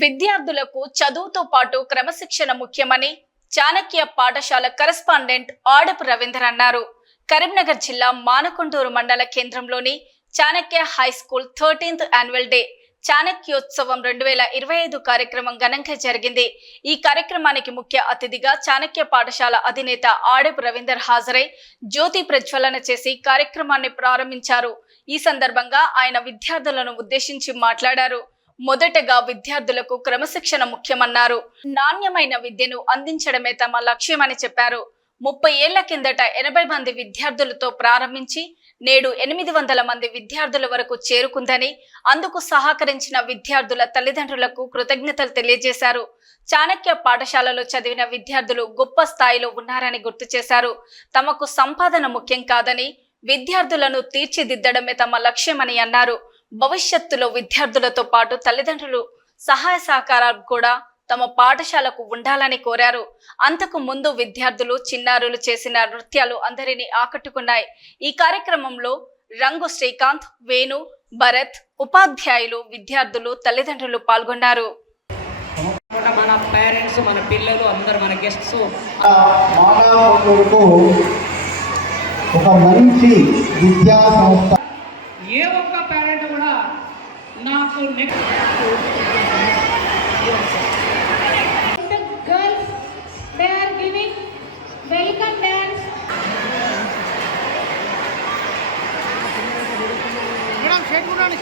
విద్యార్థులకు చదువుతో పాటు క్రమశిక్షణ ముఖ్యమని చాణక్య పాఠశాల కరెస్పాండెంట్ ఆడపు రవీందర్ అన్నారు. కరీంనగర్ జిల్లా మానకొండూరు మండల కేంద్రంలోని Chanakya high school 13th annual day చాణక్యోత్సవం 2025 కార్యక్రమం ఘనంగా జరిగింది. ఈ కార్యక్రమానికి ముఖ్య అతిథిగా చాణక్య పాఠశాల అధినేత ఆడపు రవీందర్ హాజరై జ్యోతి ప్రజ్వలన చేసి కార్యక్రమాన్ని ప్రారంభించారు. ఈ సందర్భంగా ఆయన విద్యార్థులను ఉద్దేశించి మాట్లాడారు. మొదటగా విద్యార్థులకు క్రమశిక్షణ ముఖ్యమన్నారు. నాణ్యమైన విద్యను అందించడమే తమ లక్ష్యమని చెప్పారు. 30 ఏళ్ల కిందట 80 మంది విద్యార్థులతో ప్రారంభించి నేడు 800 మంది విద్యార్థుల వరకు చేరుకుందని, అందుకు సహకరించిన విద్యార్థుల తల్లిదండ్రులకు కృతజ్ఞతలు తెలియజేశారు. చాణక్య పాఠశాలలో చదివిన విద్యార్థులు గొప్ప స్థాయిలో ఉన్నారని గుర్తు చేశారు. తమకు సంపాదన ముఖ్యం కాదని, విద్యార్థులను తీర్చిదిద్దడమే తమ లక్ష్యమని అన్నారు. భవిష్యత్తులో విద్యార్థులతో పాటు తల్లిదండ్రులు సహాయ సహకారాలు కూడా తమ పాఠశాలకు ఉండాలని కోరారు. అంతకు ముందు విద్యార్థులు చిన్నారులు చేసిన నృత్యాలు అందరినీ ఆకట్టుకున్నాయి. ఈ కార్యక్రమంలో రంగు శ్రీకాంత్, వేణు, భరత్, ఉపాధ్యాయులు, విద్యార్థులు, తల్లిదండ్రులు పాల్గొన్నారు. మన పేరెంట్స్, మన పిల్లలు అందరూ మన గెస్ట్స్ ఒక మంచి విద్యా సంస్థ. ఏ ఒక్క పేరెంట్ కూడా నాకు girls they are giving welcome dance. Madam షేక్ ఉండండి.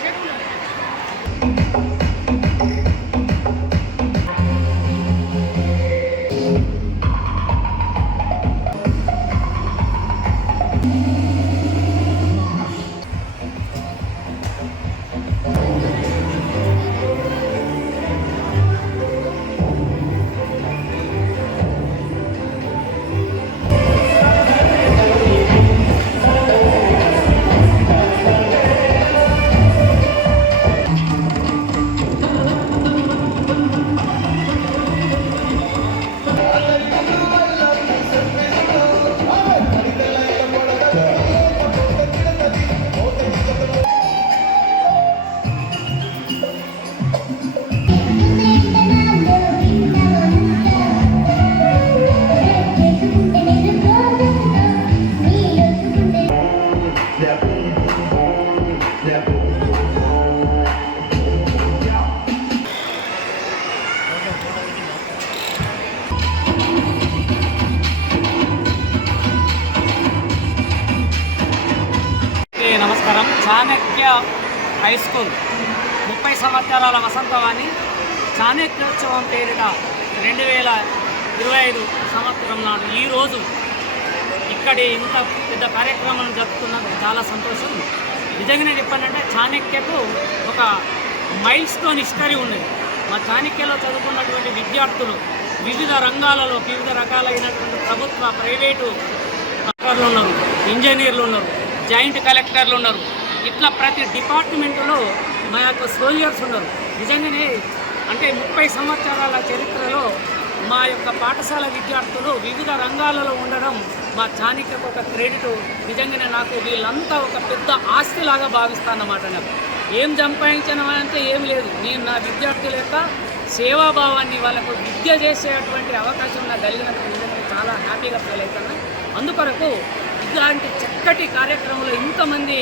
నమస్కారం. చాణక్య హై స్కూల్ 30 సంవత్సరాల వసంతవాణి చాణక్యోత్సవం పేరిట 2025 సంవత్సరం నాడు ఈరోజు ఇక్కడి ఇంత పెద్ద కార్యక్రమం జరుపుతున్నందుకు చాలా సంతోషం. నిజంగానే చెప్పానంటే చాణక్యకు ఒక మైల్ స్టోన్ హిస్టరీ ఉన్నది. మా చాణక్యలో చదువుకున్నటువంటి విద్యార్థులు వివిధ రంగాలలో వివిధ రకాలైనటువంటి ప్రభుత్వ, ప్రైవేటు డాక్టర్లు ఉన్నారు, ఇంజనీర్లు ఉన్నారు, జాయింట్ కలెక్టర్లు ఉన్నారు. ఇట్లా ప్రతి డిపార్ట్మెంట్లో మా యొక్క సోల్జర్స్ ఉన్నారు. నిజంగానే అంటే 30 సంవత్సరాల చరిత్రలో మా యొక్క పాఠశాల విద్యార్థులు వివిధ రంగాలలో ఉండడం మా చాణక్యకు ఒక క్రెడిట్. నిజంగానే నాకు వీళ్ళంతా ఒక పెద్ద ఆస్తిలాగా భావిస్తానన్నమాట. నాకు ఏం సంపాదించడం ఏం లేదు. నేను నా విద్యార్థుల యొక్క సేవాభావాన్ని వాళ్ళకు విద్య చేసేటువంటి అవకాశం నాకు కలిగినందుకు నిజంగా చాలా హ్యాపీగా ఫీల్ అవుతాను. అందుకొరకు ఇలాంటి చక్కటి కార్యక్రమంలో ఇంతమంది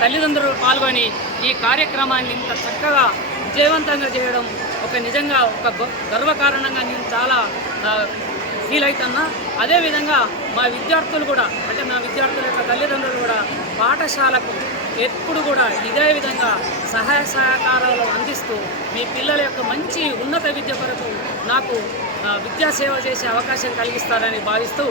తల్లిదండ్రులు పాల్గొని ఈ కార్యక్రమాన్ని ఇంత చక్కగా విజయవంతంగా చేయడం ఒక నిజంగా ఒక గర్వకారణంగా నేను చాలా ఫీల్ అవుతున్నా. అదేవిధంగా మా విద్యార్థులు కూడా, అంటే నా విద్యార్థుల యొక్క తల్లిదండ్రులు కూడా పాఠశాలకు ఎప్పుడు కూడా ఇదే విధంగా సహాయ సహకారాలు అందిస్తూ మీ పిల్లల యొక్క మంచి ఉన్నత విద్య కొరకు నాకు విద్యాసేవ చేసే అవకాశం కలిగిస్తారని భావిస్తూ